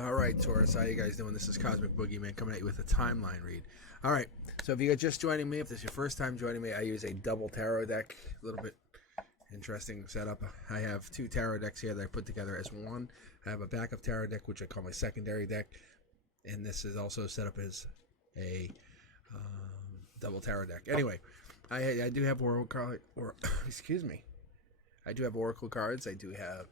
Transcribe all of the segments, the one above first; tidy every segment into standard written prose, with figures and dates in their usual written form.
All right, Taurus, how you guys doing? This is Cosmic Boogeyman coming at you with a timeline read. All right, so if you're just joining me, if this is your first time joining me, I use a double tarot deck. A little bit interesting setup. I have two tarot decks here that I put together as one. I have a backup tarot deck, which I call my secondary deck, and this is also set up as a double tarot deck. Anyway, I do have oracle card, or excuse me, I do have oracle cards. I do have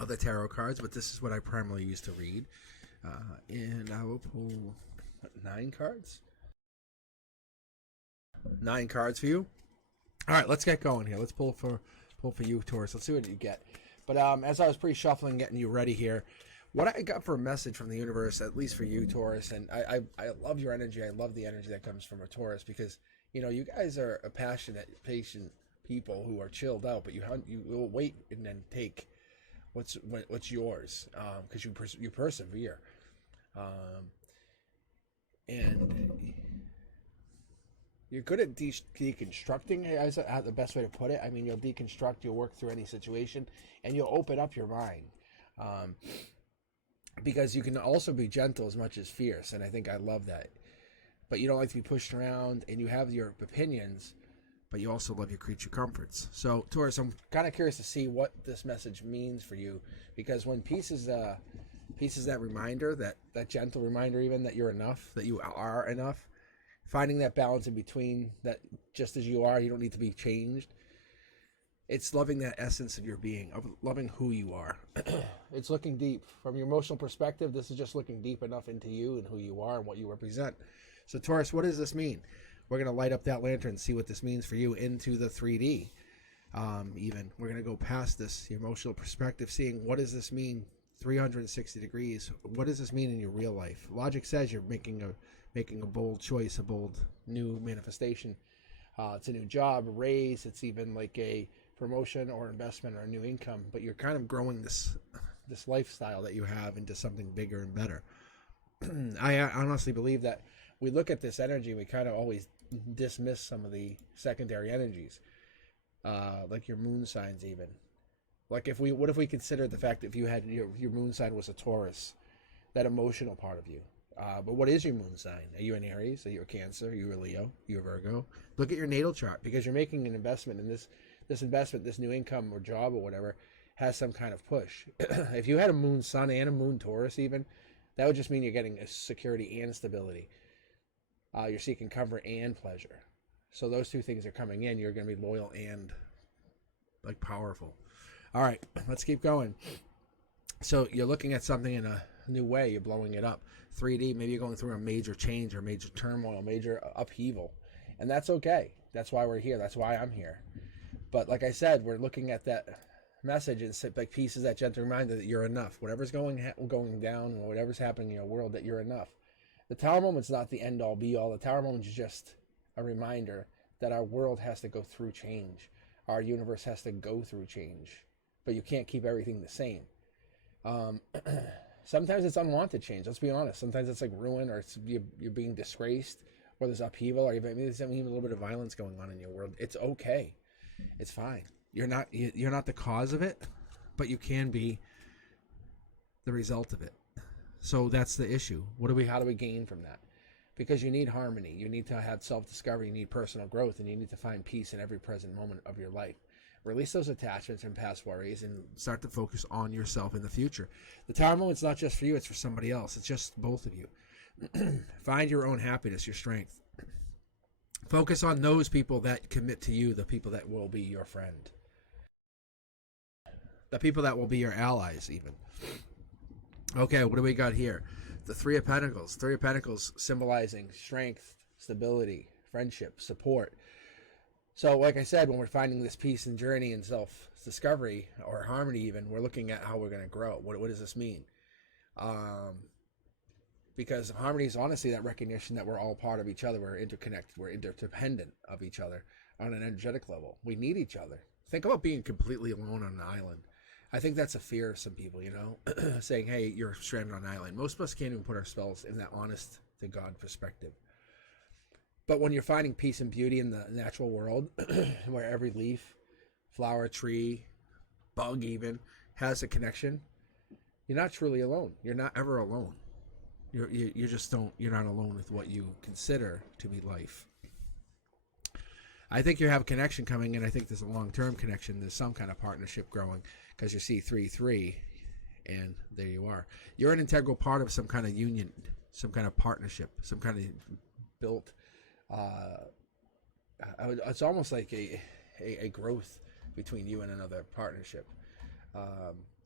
other tarot cards, but this is what I primarily use to read. And I will pull 9 cards. 9 cards for you. All right, let's get going here. Let's pull for you, Taurus. Let's see what you get. But as I was pre-shuffling, getting you ready here, what I got for a message from the universe, at least for you, Taurus, and I love your energy. I love the energy that comes from a Taurus because, you know, you guys are a passionate, patient people who are chilled out, but you will wait and then take what's yours because you persevere, and you're good at deconstructing. Is the best way to put it. I mean, you'll deconstruct, you'll work through any situation, and you'll open up your mind, because you can also be gentle as much as fierce, and I think I love that. But you don't like to be pushed around, and you have your opinions, but you also love your creature comforts. So, Taurus, I'm kind of curious to see what this message means for you, because when peace is that reminder, that gentle reminder even, that you're enough, that you are enough, finding that balance in between, that just as you are, you don't need to be changed. It's loving that essence of your being, of loving who you are. It's looking deep. From your emotional perspective, this is just looking deep enough into you and who you are and what you represent. So, Taurus, what does this mean? We're going to light up that lantern and see what this means for you into the 3D. Even we're going to go past this emotional perspective, seeing what does this mean 360 degrees. What does this mean in your real life? Logic says you're making a bold choice, a bold new manifestation. It's a new job, a raise. It's even like a promotion or investment or a new income. But you're kind of growing this lifestyle that you have into something bigger and better. I honestly believe that we look at this energy, we kind of always dismiss some of the secondary energies, like your moon signs even. Like what if we considered the fact that if you had your moon sign was a Taurus, that emotional part of you. But what is your moon sign? Are you an Aries? Are you a Cancer? Are you a Leo? Are you a Virgo? Look at your natal chart, because you're making an investment, and this investment, this new income or job or whatever, has some kind of push. If you had a moon sun and a moon Taurus even, that would just mean you're getting a security and stability. You're seeking comfort and pleasure. So those two things are coming in. You're going to be loyal and like powerful. All right, let's keep going. So you're looking at something in a new way. You're blowing it up. 3D, maybe you're going through a major change or major turmoil, major upheaval. And that's okay. That's why we're here. That's why I'm here. But like I said, we're looking at that message and like peace is that gentle reminder that you're enough. Whatever's going down, whatever's happening in your world, that you're enough. The Tower Moment's not the end-all, be-all. The Tower Moment's just a reminder that our world has to go through change. Our universe has to go through change. But you can't keep everything the same. Sometimes it's unwanted change, let's be honest. Sometimes it's like ruin, or you're being disgraced, or there's upheaval, or maybe there's even a little bit of violence going on in your world. It's okay. It's fine. You're not the cause of it, but you can be the result of it. So that's the issue. How do we gain from that? Because you need harmony. You need to have self-discovery. You need personal growth, and you need to find peace in every present moment of your life. Release those attachments and past worries and start to focus on yourself in the future. The Tower Moment's not just for you, it's for somebody else. It's just both of you. Find your own happiness, your strength. Focus on those people that commit to you, the people that will be your friend. The people that will be your allies even. Okay, what do we got here? The Three of Pentacles. Three of Pentacles symbolizing strength, stability, friendship, support. So like I said, when we're finding this peace and journey and self-discovery, or harmony even, we're looking at how we're going to grow. What does this mean? Because harmony is honestly that recognition that we're all part of each other. We're interconnected. We're interdependent of each other on an energetic level. We need each other. Think about being completely alone on an island. I think that's a fear of some people, you know, saying, hey, you're stranded on an island. Most of us can't even put our spells in that honest to God perspective. But when you're finding peace and beauty in the natural world, where every leaf, flower, tree, bug even, has a connection, you're not truly alone. You're not ever alone. You just don't. You're not alone with what you consider to be life. I think you have a connection coming in. I think there's a long-term connection. There's some kind of partnership growing because you see 3-3, and there you are. You're an integral part of some kind of union, some kind of partnership, some kind of built. It's almost like a growth between you and another partnership.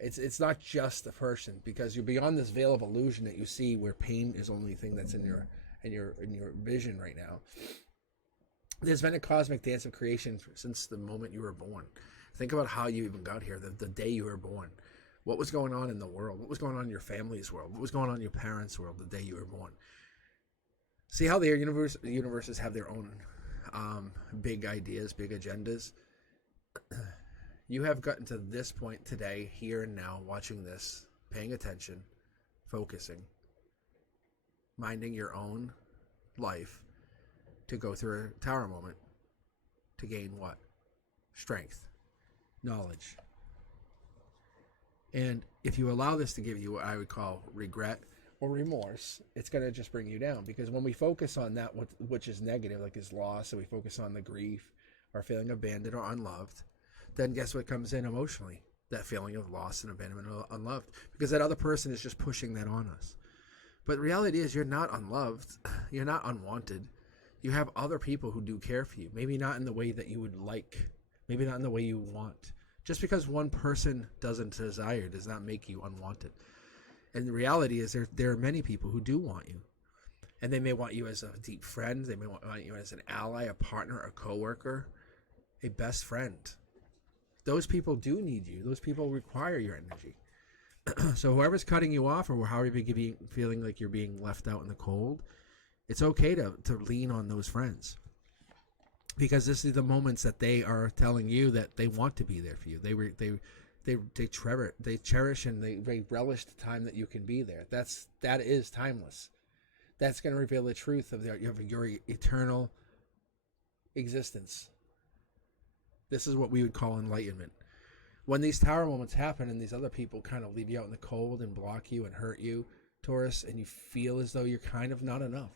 It's not just a person, because you're beyond this veil of illusion that you see where pain is the only thing that's in your vision right now. There's been a cosmic dance of creation since the moment you were born. Think about how you even got here, the day you were born. What was going on in the world? What was going on in your family's world? What was going on in your parents' world the day you were born? See how the universes have their own big ideas, big agendas. You have gotten to this point today, here and now, watching this, paying attention, focusing, minding your own life, to go through a tower moment, to gain what? Strength, knowledge. And if you allow this to give you what I would call regret or remorse, it's going to just bring you down. Because when we focus on that, which is negative, like is loss, and we focus on the grief or feeling abandoned or unloved, then guess what comes in emotionally? That feeling of loss and abandonment or unloved. Because that other person is just pushing that on us. But the reality is you're not unloved. You're not unwanted. You have other people who do care for you. Maybe not in the way that you would like. Maybe not in the way you want. Just because one person doesn't desire does not make you unwanted. And the reality is there are many people who do want you. And they may want you as a deep friend. They may want you as an ally, a partner, a coworker, a best friend. Those people do need you. Those people require your energy. So whoever's cutting you off, or however you're feeling like you're being left out in the cold, it's okay to lean on those friends. Because this is the moments that they are telling you that they want to be there for you. They cherish and they relish the time that you can be there. That is timeless. That's going to reveal the truth of your eternal existence. This is what we would call enlightenment. When these tower moments happen and these other people kind of leave you out in the cold and block you and hurt you, Taurus, and you feel as though you're kind of not enough,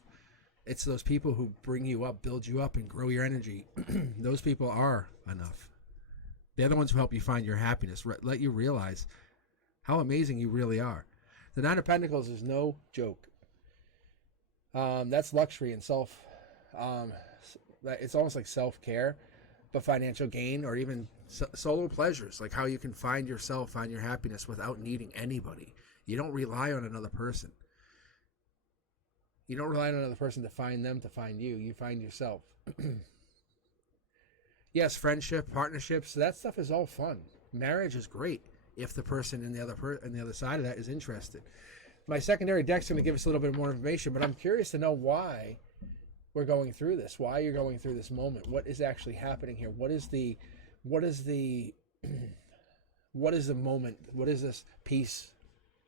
it's those people who bring you up, build you up, and grow your energy. Those people are enough. They're the ones who help you find your happiness, let you realize how amazing you really are. The Nine of Pentacles is no joke. That's luxury and self. It's almost like self-care, but financial gain, or even solo pleasures, like how you can find yourself, find your happiness without needing anybody. You don't rely on another person. You don't rely on another person to find them, to find you. You find yourself. Yes, friendship, partnerships, that stuff is all fun. Marriage is great if the person in the other side of that is interested. My secondary deck's going to give us a little bit more information, but I'm curious to know why we're going through this. Why you're going through this moment. What is actually happening here? What is the moment? What is this piece?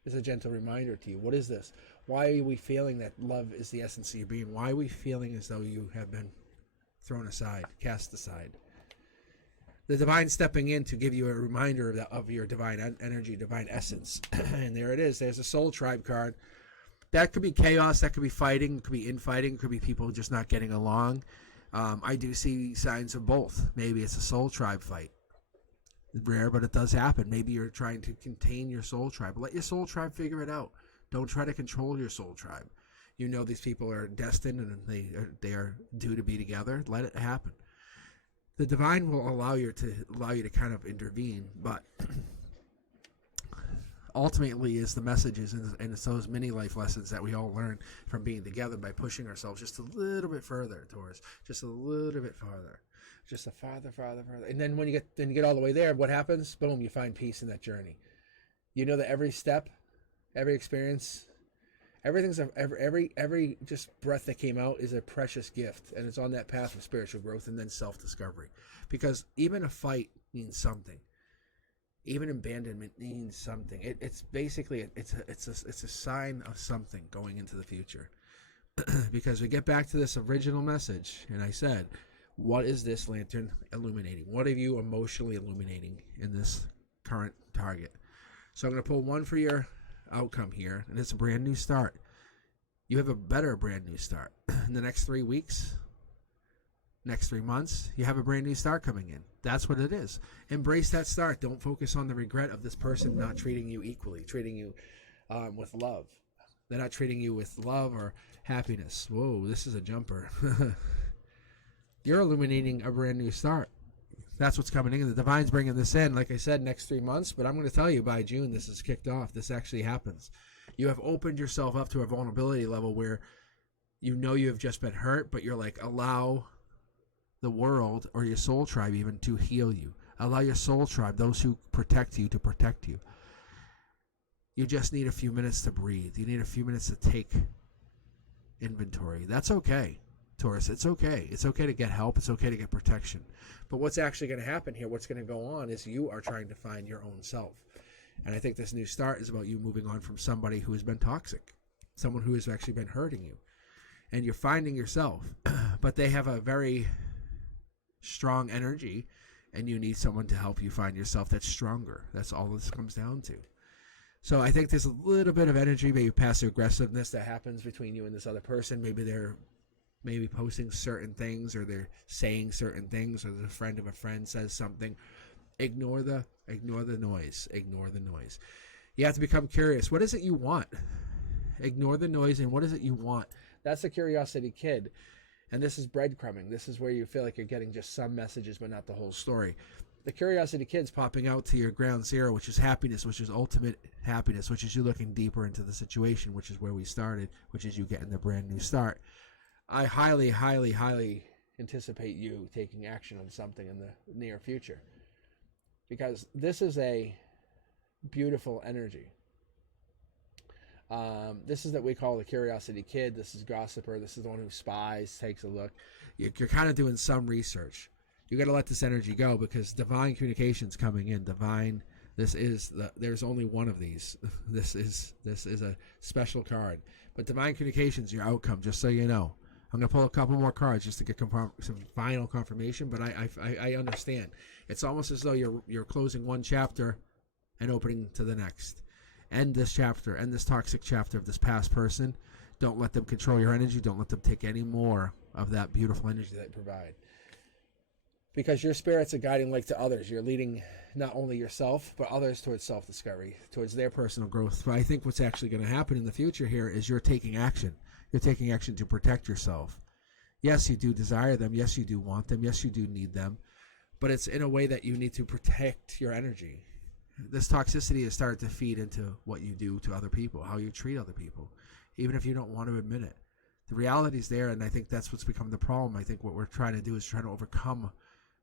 Is a gentle reminder to you. What is this? Why are we feeling that love is the essence of your being? Why are we feeling as though you have been thrown aside, cast aside? The divine stepping in to give you a reminder of your divine energy, divine essence. And there it is. There's a soul tribe card. That could be chaos. That could be fighting. It could be infighting. It could be people just not getting along. I do see signs of both. Maybe it's a soul tribe fight. Rare, but it does happen. Maybe you're trying to contain your soul tribe. Let your soul tribe figure it out. Don't try to control your soul tribe. You know these people are destined and they are due to be together. Let it happen. The divine will allow you to kind of intervene, but ultimately is the messages and it's those mini life lessons that we all learn from being together by pushing ourselves just a little bit further, Taurus, just a little bit farther, just a farther, and then when you get all the way there, what happens? Boom, you find peace in that journey. You know that every step, every experience, every just breath that came out is a precious gift, and it's on that path of spiritual growth and then self-discovery. Because even a fight means something. Even abandonment means something. It's basically it's a sign of something going into the future. Because we get back to this original message, and I said, what is this lantern illuminating? What are you emotionally illuminating in this current target? So I'm going to pull one for your outcome here, and it's a brand new start. You have a better brand new start. In the next 3 weeks, next 3 months, you have a brand new start coming in. That's what it is. Embrace that start. Don't focus on the regret of this person not treating you equally, treating you with love. They're not treating you with love or happiness. Whoa, this is a jumper. You're illuminating a brand new start. That's what's coming in. The Divine's bringing this in, like I said, next 3 months. But I'm going to tell you, by June, this is kicked off. This actually happens. You have opened yourself up to a vulnerability level where you know you have just been hurt, but you're like, allow the world or your soul tribe even to heal you. Allow your soul tribe, those who protect you, to protect you. You just need a few minutes to breathe. You need a few minutes to take inventory. That's okay, Taurus. It's okay. It's okay to get help. It's okay to get protection. But what's actually going to happen here, what's going to go on, is you are trying to find your own self. And I think this new start is about you moving on from somebody who has been toxic, someone who has actually been hurting you. And you're finding yourself, but they have a very strong energy, and you need someone to help you find yourself that's stronger. That's all this comes down to. So I think there's a little bit of energy, maybe passive aggressiveness that happens between you and this other person. Maybe they're posting certain things, or they're saying certain things, or the friend of a friend says something. Ignore the noise. Ignore the noise. You have to become curious. What is it you want? Ignore the noise, and what is it you want? That's the curiosity kid. And this is breadcrumbing. This is where you feel like you're getting just some messages, but not the whole story. The curiosity kid's popping out to your ground zero, which is happiness, which is ultimate happiness, which is you looking deeper into the situation, which is where we started, which is you getting the brand new start. I highly, highly, highly anticipate you taking action on something in the near future, because this is a beautiful energy. This is that we call the curiosity kid. This is gossiper. This is the one who spies, takes a look. You're kind of doing some research. You got to let this energy go, because divine communication's coming in. Divine. There's only one of these. This is a special card. But divine communication's your outcome, just so you know. I'm going to pull a couple more cards just to get some final confirmation, but I understand. It's almost as though you're closing one chapter and opening to the next. End this chapter, end this toxic chapter of this past person. Don't let them control your energy. Don't let them take any more of that beautiful energy they provide. Because your spirit's a guiding light to others. You're leading not only yourself, but others towards self-discovery, towards their personal growth. But I think what's actually going to happen in the future here is you're taking action. You're taking action to protect yourself. Yes, you do desire them. Yes, you do want them. Yes, you do need them. But it's in a way that you need to protect your energy. This toxicity has started to feed into what you do to other people, how you treat other people, even if you don't want to admit it. The reality's there, and I think that's what's become the problem. I think what we're trying to do is trying to overcome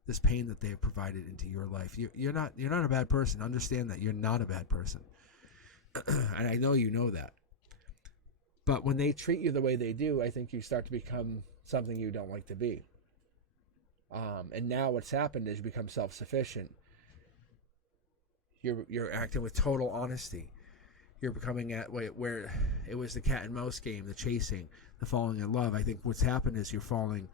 this pain that they have provided into your life. You're not a bad person. Understand that you're not a bad person. And I know you know that. But when they treat you the way they do, I think you start to become something you don't like to be. And now what's happened is you become self-sufficient. You're acting with total honesty. You're becoming at where it was the cat and mouse game, the chasing, the falling in love. I think what's happened is you're falling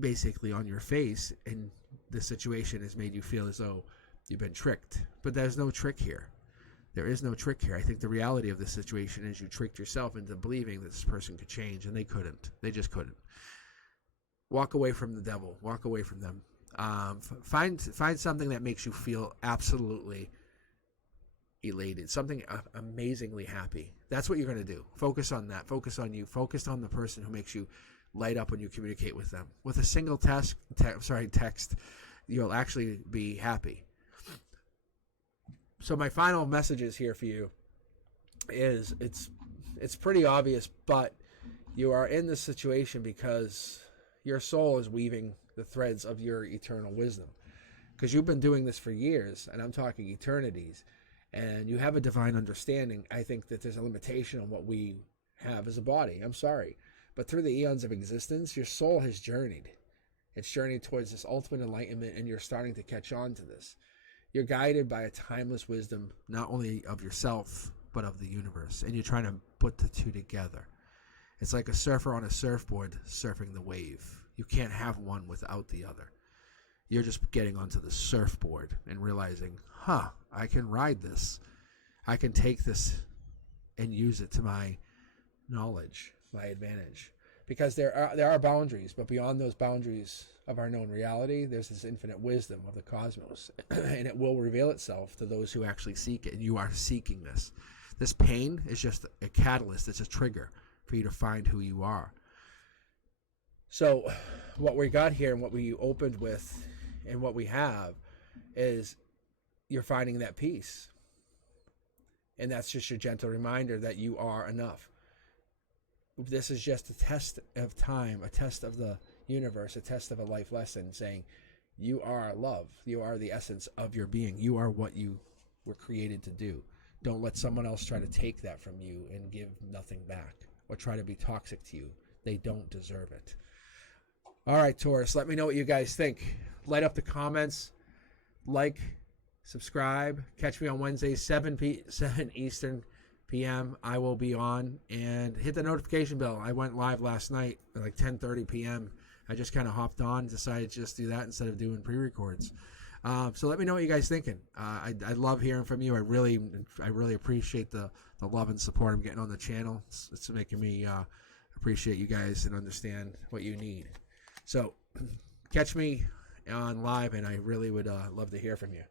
basically on your face, and the situation has made you feel as though you've been tricked. But there's no trick here. There is no trick here. I think the reality of this situation is you tricked yourself into believing that this person could change, and they couldn't. They just couldn't. Walk away from the devil. Walk away from them. Find something that makes you feel absolutely elated, something amazingly happy. That's what you're going to do. Focus on that. Focus on you. Focus on the person who makes you light up when you communicate with them. With a single text, you'll actually be happy. So my final messages here for you is it's pretty obvious, but you are in this situation because your soul is weaving the threads of your eternal wisdom, because you've been doing this for years, and I'm talking eternities, and you have a divine understanding. I think that there's a limitation on what we have as a body. I'm sorry, but through the eons of existence, your soul has journeyed. It's journeyed towards this ultimate enlightenment, and you're starting to catch on to this. You're guided by a timeless wisdom, not only of yourself, but of the universe, and you're trying to put the two together. It's like a surfer on a surfboard surfing the wave. You can't have one without the other. You're just getting onto the surfboard and realizing, I can ride this. I can take this and use it to my knowledge, my advantage. Because there are boundaries, but beyond those boundaries of our known reality, there's this infinite wisdom of the cosmos, and it will reveal itself to those who actually seek it, and you are seeking this. This pain is just a catalyst, it's a trigger for you to find who you are. So what we got here and what we opened with and what we have is you're finding that peace. And that's just your gentle reminder that you are enough. This is just a test of time, a test of the universe, a test of a life lesson saying you are love. You are the essence of your being. You are what you were created to do. Don't let someone else try to take that from you and give nothing back or try to be toxic to you. They don't deserve it. All right, Taurus, let me know what you guys think. Light up the comments, like, subscribe. Catch me on Wednesdays, 7 Eastern p.m. I will be on, and hit the notification bell. I went live last night at like 10:30 p.m. I just kind of hopped on, decided to just do that instead of doing pre-records. So let me know what you guys thinking. I love hearing from you. I really appreciate the love and support I'm getting on the channel. It's making me appreciate you guys and understand what you need. So catch me on live, and I really would love to hear from you.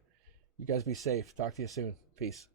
You guys be safe. Talk to you soon. Peace.